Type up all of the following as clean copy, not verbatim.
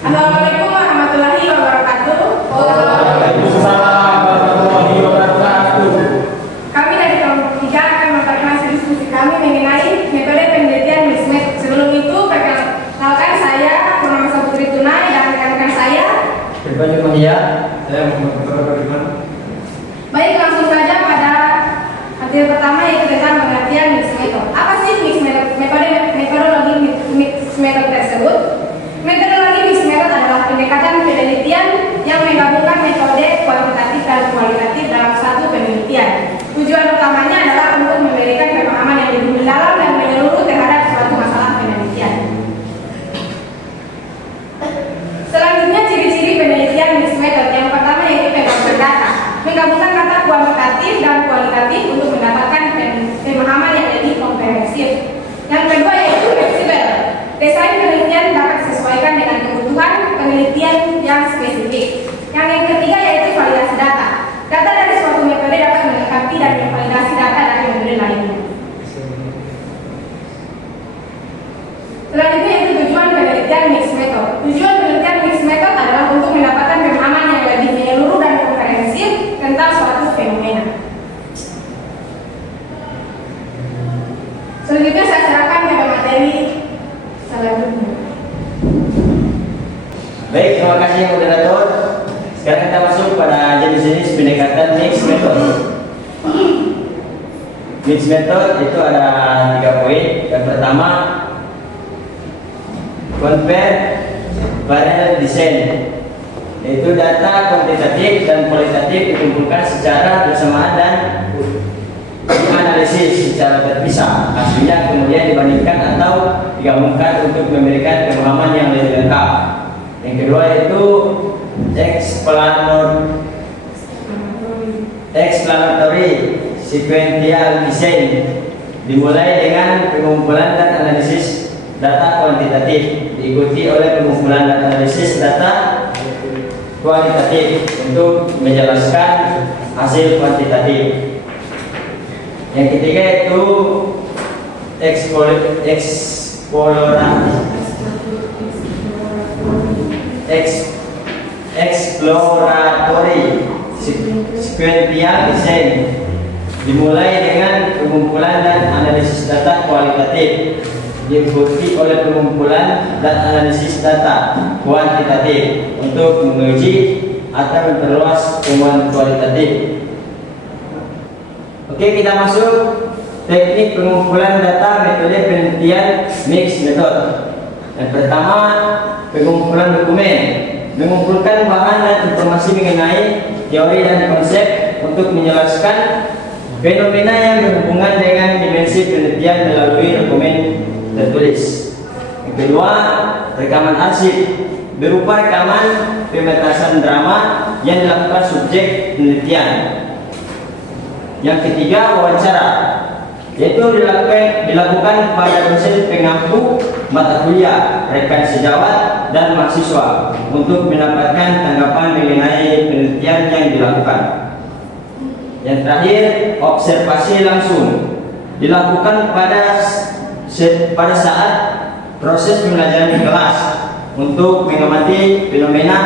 Assalamualaikum warahmatullahi wabarakatuh. Waalaikumsalam warahmatullahi wabarakatuh. Kami dari kelompok 3 akan memperkenalkan diskusi kami mengenai metode penelitian MIXMET. Sebelum itu, perkenalkan saya Purnama Saputri Tunai dan rekan-rekan saya. Saya Muhammad Bagaimana? Baik, langsung saja pada materi pertama yaitu tentang pengertian MIXMET. Apa sih metodologi MIXMET tersebut? Metodologi MIXMET adalah pendekatan penelitian yang menggabungkan metode kuantitatif dan kualitatif dalam satu penelitian. Tujuan utamanya adalah untuk memberikan pemahaman yang lebih mendalam dan menyeluruh terhadap suatu masalah penelitian. Selanjutnya, ciri-ciri penelitian MIXMET. Yang pertama yaitu penggabungan data. Menggabungkan data kuantitatif dan kualitatif untuk mendapatkan pemahaman yang lebih komprehensif. Yang kedua yaitu fleksibel. Desain penelitian dapat disesuaikan dengan kebutuhan penelitian yang spesifik. Yang ketiga yaitu validasi data. Data dari suatu metode dapat melengkapi dan memvalidasi data dari metode lainnya. Selanjutnya yaitu tujuan penelitian MIXMET. Tujuan penelitian MIXMET adalah untuk mendapatkan pemahaman yang lebih menyeluruh dan komprehensif tentang suatu fenomena. Selanjutnya saya serahkan pada materi selanjutnya. Baik, terima kasih moderator. Sekarang kita masuk pada jenis-jenis pendekatan mixed method. Mixed method itu ada 3 poin. Yang pertama, compare parallel design, yaitu data kuantitatif dan kualitatif dikumpulkan secara bersamaan dan dianalisis secara terpisah. Hasilnya kemudian dibandingkan atau digabungkan untuk memberikan pemahaman yang lebih lengkap. Yang kedua yaitu explanatory sequential design, dimulai dengan pengumpulan dan analisis data kuantitatif, diikuti oleh pengumpulan dan analisis data kualitatif untuk menjelaskan hasil kuantitatif. Yang ketiga yaitu exploratory sequential design, dimulai dengan pengumpulan dan analisis data kualitatif, diikuti oleh pengumpulan dan analisis data kuantitatif untuk menguji atau memperluas temuan kualitatif. Oke, kita masuk teknik pengumpulan data metode penelitian mixed method. Yang pertama, pengumpulan dokumen. Mengumpulkan bahan dan informasi mengenai teori dan konsep untuk menjelaskan fenomena yang berhubungan dengan dimensi penelitian melalui dokumen tertulis. Yang kedua, rekaman arsip berupa rekaman pementasan drama yang dilakukan subjek penelitian. Yang ketiga, wawancara, yaitu dilakukan pada dosen pengampu mata kuliah, rekan sejawat, dan mahasiswa untuk mendapatkan tanggapan mengenai penelitian yang dilakukan. Yang terakhir, observasi langsung, dilakukan pada saat proses pembelajaran di kelas untuk mengamati fenomena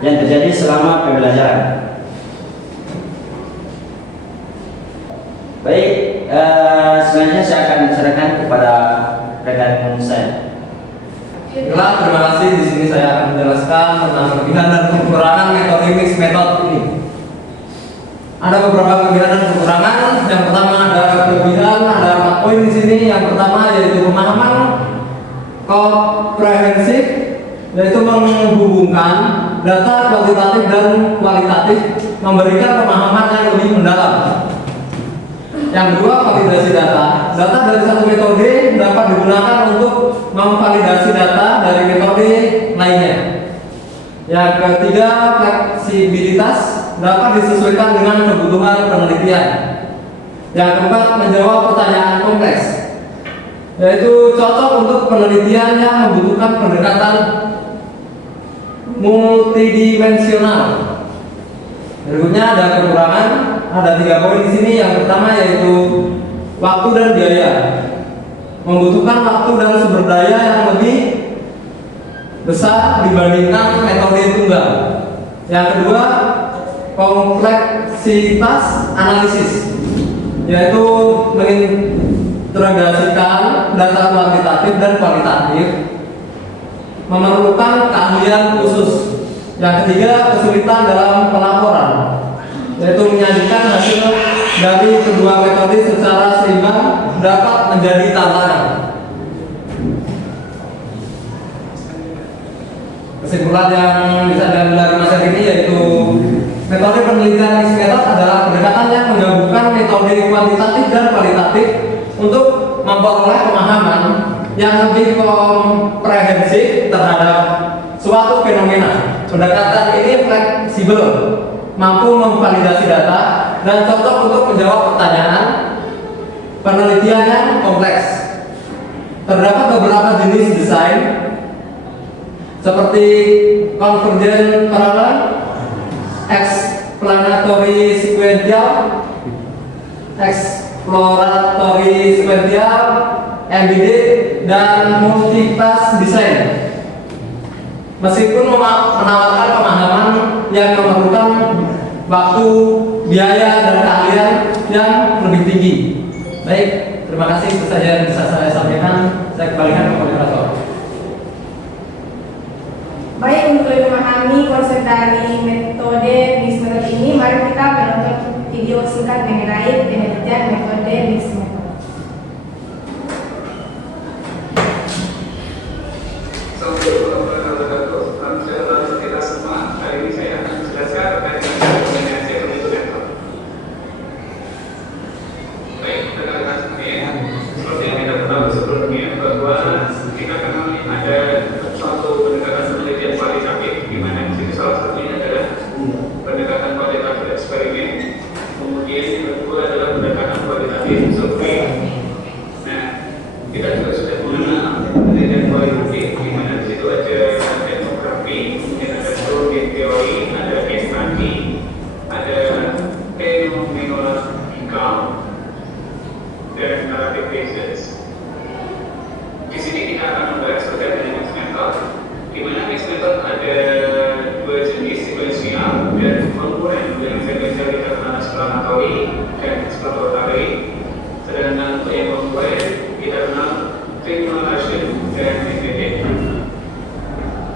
yang terjadi selama pembelajaran. Baik, selanjutnya saya akan serahkan kepada rekan saya. Baiklah, terima kasih. Di sini saya akan menjelaskan tentang kelebihan dan kekurangan metode mixed method ini. Ada beberapa kelebihan dan kekurangan. Yang pertama ada kelebihan, ada 4 poin di sini. Yang pertama yaitu pemahaman komprehensif, yaitu menghubungkan data kuantitatif dan kualitatif, memberikan pemahaman yang lebih mendalam. Yang kedua, validasi data. Data dari satu metode dapat digunakan untuk memvalidasi data dari metode lainnya. Yang ketiga, fleksibilitas, dapat disesuaikan dengan kebutuhan penelitian. Yang keempat, menjawab pertanyaan kompleks, yaitu cocok untuk penelitian yang membutuhkan pendekatan multidimensional. Berikutnya ada kekurangan, ada 3 poin di sini. Yang pertama yaitu waktu dan biaya, membutuhkan waktu dan sumber daya yang lebih besar dibandingkan metode tunggal. Yang kedua, kompleksitas analisis, yaitu mengintegrasikan data kuantitatif dan kualitatif, memerlukan keahlian khusus. Yang ketiga, kesulitan dalam pelaporan, yaitu menyajikan hasil dari kedua metode secara seimbang dapat menjadi tantangan. Kesimpulan yang bisa diambil dari materi ini yaitu metode penelitian mixed method adalah pendekatan yang menggabungkan metode kuantitatif dan kualitatif untuk memperoleh pemahaman yang lebih komprehensif terhadap suatu fenomena. Pendekatan ini fleksibel, mampu memvalidasi data, dan cocok untuk menjawab pertanyaan penelitian yang kompleks. Terdapat beberapa jenis desain seperti convergent parallel, explanatory sequential, exploratory sequential, embedded, dan multipass design. Meskipun menawarkan pemahaman yang memerlukan waktu, biaya, dan keahlian yang lebih tinggi. Baik, terima kasih. Itu saja yang bisa saya sampaikan. Saya kembalikan ke moderator. Baik, untuk lebih memahami konsep dari metode mixed method ini, mari kita menonton video singkat mengenai penelitian metode mixed method. Kita semua, hari ini saya akan menjelaskan terkait dengan kombinasi mixed method. Baik, rekan-rekan sekalian, seperti yang kita ketahui sebelumnya bahwa kita kenal ada suatu pendekatan penelitian kualitatif, di mana di sini salah satunya adalah pendekatan kualitatif eksperimen. Kemudian yang kedua adalah pendekatan kualitatif survei. Nah, kita juga sudah mengenal penelitian kualitatif, di mana di situ ada etnografi, kemudian ada teori, ada case study, ada phenomenological, dan narrative basis. Di sini kita akan membahas terkait dengan mixed method, di mana mixed method ada dua jenis, sequential dan konkuren. Yang sequential kita kenal explanatory dan exploratory, sedangkan untuk yang konkuren kita kenal simulation dan embedded.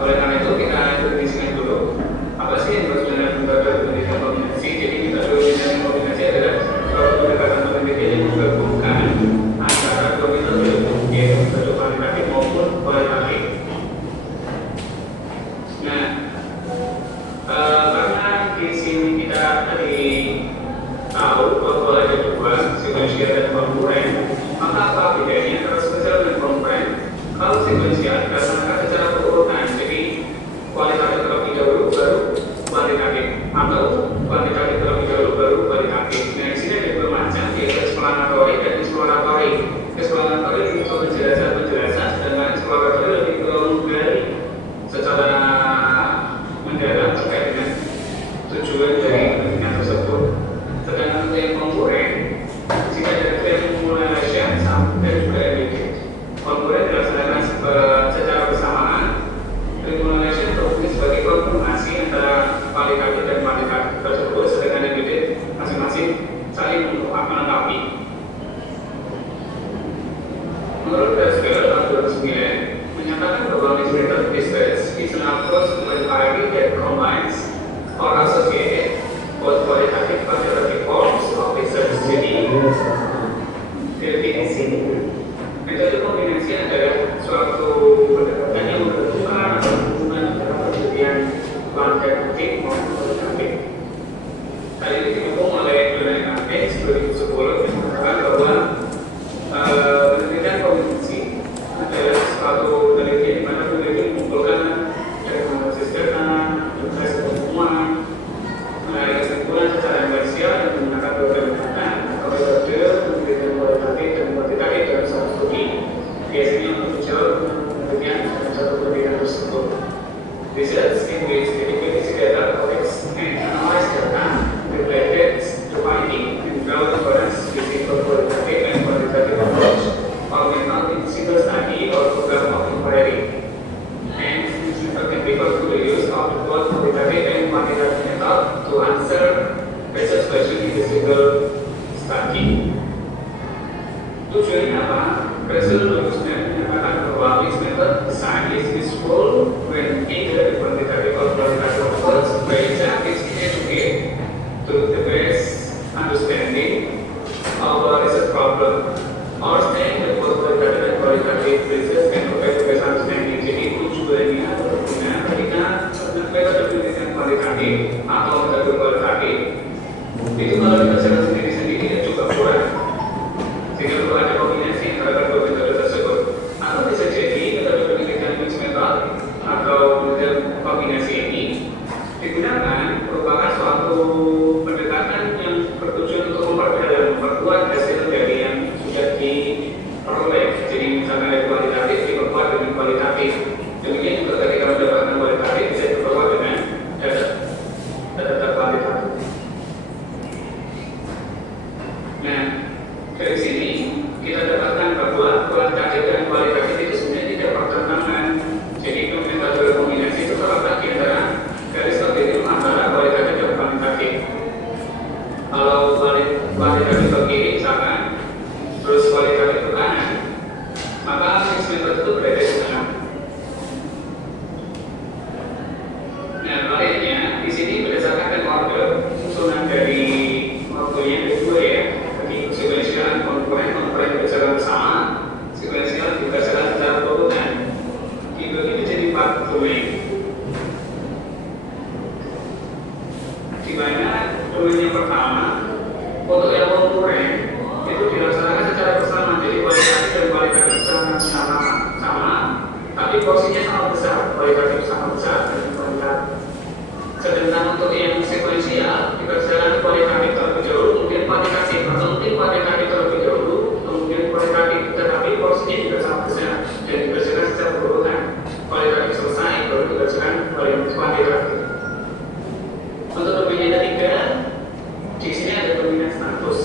Oleh karena itu kita definisikan dulu apa sih yang bersebenarnya membaca penelitian kombinasi. Jadi kita penelitian kombinasi adalah suatu pendekatan penelitian yang menggabungkan antara dua metode, yaitu metode kuantitatif maupun kualitatif. Nah, karena di sini kita tadi tahu bahwa ada dua, sequential dan konkuren, maka apa bedanya antara sequential dan konkuren? Kalau sequential dilaksanakan secara berurutan, jadi kualitatif terlebih dahulu baru kuantitatif, atau kuantitatif terlebih dahulu baru kualitatif. Nah, di sini ada dua macam, yaitu explanatory dan exploratory. Explanatory itu penjelasan, sedangkan exploratory lebih ke menggali secara mendalam terkait dengan tujuan dari penelitian tersebut. Sedangkan untuk yang konkuren, jika ada formulation dan juga embedded. Konkuren dilaksanakan secara bersamaan. Formulation berfungsi sebagai kombinasi antara kualitatif dan kuantitatif tersebut, sedangkan embedded masing-masing saling melengkapi. Menurut Daswell tahun 2009 menyatakan bahwa mixed method research is an approach to inquiry that combines or associated both qualitative and quantitative forms of research. Jadi, definisi metode kombinasi adalah suatu pendekatan yang menentukan hubungan antara penelitian kuantitatif maupun kualitatif. Hal ini didukung oleh Leonard H. 2010 yang mengatakan bahwa penelitian kombinasi adalah suatu penelitian di mana peneliti mengumpulkan dan menganalisis data, menganalisis temuan, menarik kesimpulan secara imparsial dan menggunakan beberapa pendekatan atau metode penelitian kualitatif dan kuantitatif dalam satu studi. Biasanya untuk menjawab penelitian dalam satu penelitian tersebut. Research in which adequacy data collects and analyze data related to finding and draw inference using both qualitative and quantitative approach or method in single study or program of inquiry. And kuantitatif atau metode kualitatif itu kalau dikerjakan sendiri-sendiri ya juga kurang, sehingga perlu ada kombinasi antara kedua metode tersebut. Atau bisa jadi metode pendidikan mixed method atau metode kombinasi ini digunakan merupakan suatu pendekatan yang bertujuan untuk memperkuat hasil dari yang sudah diperoleh. Jadi misalnya dari kualitatif diperkuat dengan kualitatif. Demikian juga ketika mendapatkan kualitatif bisa diperkuat dengan data kualitatif. Nah, dari sini kita dapatkan bahwa kualitatif dan kualitatif itu sebenarnya tidak bertentangan. Jadi metode kombinasi itu terletak di antara garis kontinus antara kualitatif dan kuantitatif. Kalau kualitatif ke kiri misalkan, terus kualitatif ke kanan, maka mixed method itu berada di tengah. Nah, baliknya di sini berdasarkan order susunan dari waktunya ada dua ya. Jadi sekuensial konkuren berjalan bersama, sekuensial juga jalan secara berurutan. Dibagi menjadi 4 domain. Di mana domain yang pertama untuk yang konkuren itu dilaksanakan secara bersama, jadi kualitatif dan kualitatif sama, tapi porsinya sangat besar, kualitatif sangat besar dan kualitatif. Sedangkan untuk yang sekuensial dikerjakan kualitatif terlebih dahulu, kemudian kuantitatif, atau mungkin kuantitatif terlebih dahulu, kemudian kualitatif, tetapi porsinya juga sangat besar dan dikerjakan secara berurutan. Kualitatif selesai, baru dikerjakan kuantitatif. Untuk domain yang ketiga, di sini ada dominan status,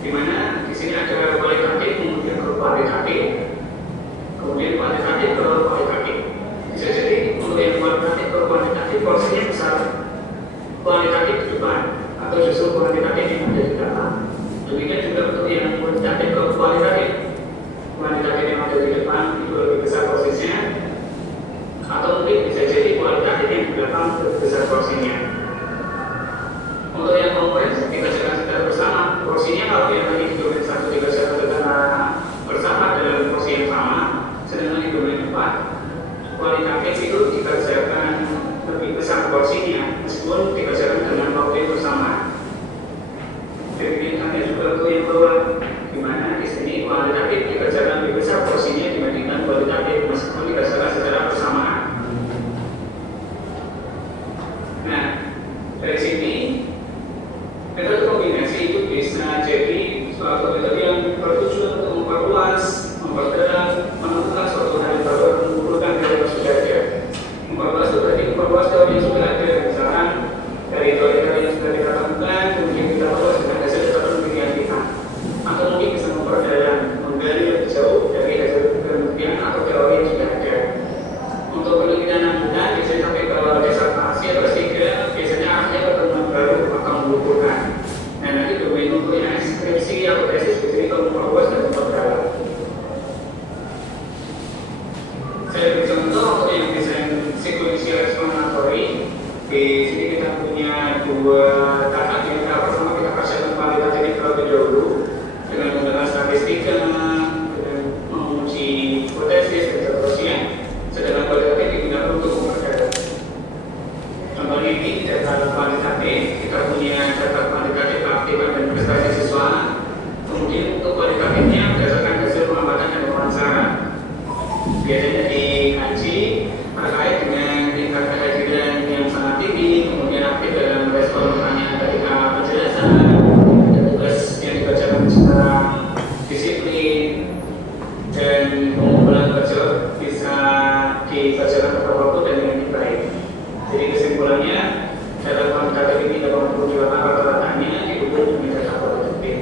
di mana di sini ada kualitatif, kemudian kuantitatif, kemudian kuantitatif kualitatif. Bisa jadi untuk yang kualitatif kuantitatif porsinya besar, kualitatif di depan, atau justru kuantitatif yang ada di belakang. Demikian juga untuk yang kuantitatif kualitatif, kuantitatif yang ada di depan itu lebih besar porsinya, atau mungkin bisa jadi kualitatif yang di belakang lebih besar porsinya. Untuk yang konkuren dikerjakan secara bersama, porsinya kalau yang tadi di domain 1 dikerjakan secara bersama dalam porsi yang sama, sedangkan di domain 4 kualitatif itu dikerjakan lebih besar porsinya meskipun dikerjakan dengan waktu yang bersama. Demikian juga untuk yang bawah, di mana di sini kualitatif dikerjakan lebih besar porsinya dibandingkan kualitatif meskipun dikerjakan secara bersamaan. Nah, dari sini metode kombinasi itu bisa jadi suatu metode yang bertujuan untuk memperluas, memperdalam, menemukan suatu hal yang baru, mengumpulkan dari yang sudah ada. Memperluas itu berarti memperluas teori yang sudah ada, misalkan dari teori-teori yang sudah kita temukan, kemudian kita perluas dengan hasil penelitian kita, atau mungkin bisa memperdalam, menggali lebih jauh dari hasil penelitian atau teori yang sudah ada. Untuk penelitian lanjutan biasanya sampai ke disertasi atau S3, biasanya arahnya ke temuan baru atau mengumpulkan. Nah, nanti domain untuk yang skripsi atau tesis biasanya itu memperluas dan memperdalam. Saya beri contoh untuk yang desain sequential explanatory. Di sini kita punya dua tahap. Yang pertama kita persiapkan kualitatif terlebih dahulu dengan menggunakan statistika, dengan menguji hipotesis dan seterusnya. Sedangkan kualitatif digunakan untuk memperdalam. Contohnya ini data kualitatif, kita punya data kualitatif keaktifan dan prestasi siswa. Kemudian untuk kualitatifnya berdasarkan hasil pengamatan dan wawancara. Biasanya dikaji terkait dengan tingkat kehadiran yang sangat tinggi, kemudian aktif dalam respon pertanyaan ketika penjelasan, dan tugas yang dikerjakan secara disiplin, dan pengumpulan kerja bisa dikerjakan tepat waktu dan dengan baik. Jadi kesimpulannya, data kuantitatif ini dapat menunjukkan rata-ratanya didukung dengan data kualitatif.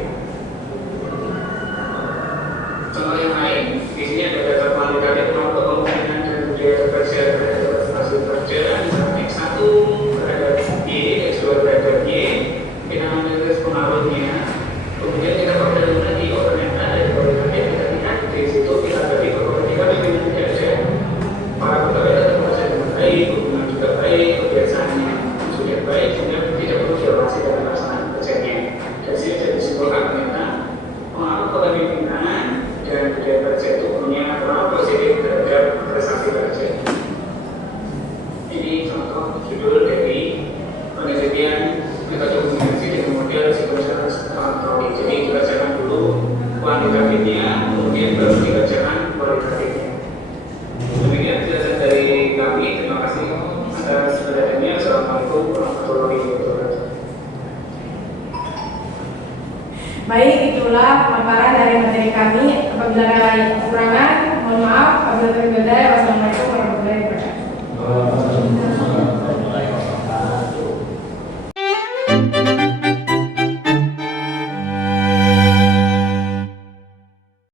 Contoh yang lain, di sini ada data kuantitatif untuk kemungkinan dan budaya kerja terhadap hasil kerja, misalnya X1 terhadap Y, X2 terhadap Y, kita menilai pengaruhnya. Kemudian kita perdalam lagi, oh ternyata dari kualitatif kita lihat di situ kita bagi ketika dengan kerja para pegawai tetap bekerja dengan baik, hubungan juga baik, kebiasaannya sudah baik, sehingga tidak perlu diawasi dalam pelaksanaan kerjanya. Dari sini jadi simpulkan ternyata pengaruh kepemimpinan dan budaya kerja itu punya pengaruh positif terhadap prestasi kerja. Ini contoh judul dari penelitian kita dokumentasi dengan model sequential transformatory. Jadi kita kerjakan dulu kuantitatifnya, kemudian baru dikerjakan kualitatifnya. Demikian penjelasan dari kami. Terima kasih atas perhatiannya. Assalamualaikum warahmatullahi wabarakatuh. Baik, itulah pemaparan dari materi kami. Apabila ada kekurangan, mohon maaf. Apabila terkendala, wassalamualaikum warahmatullahi wabarakatuh.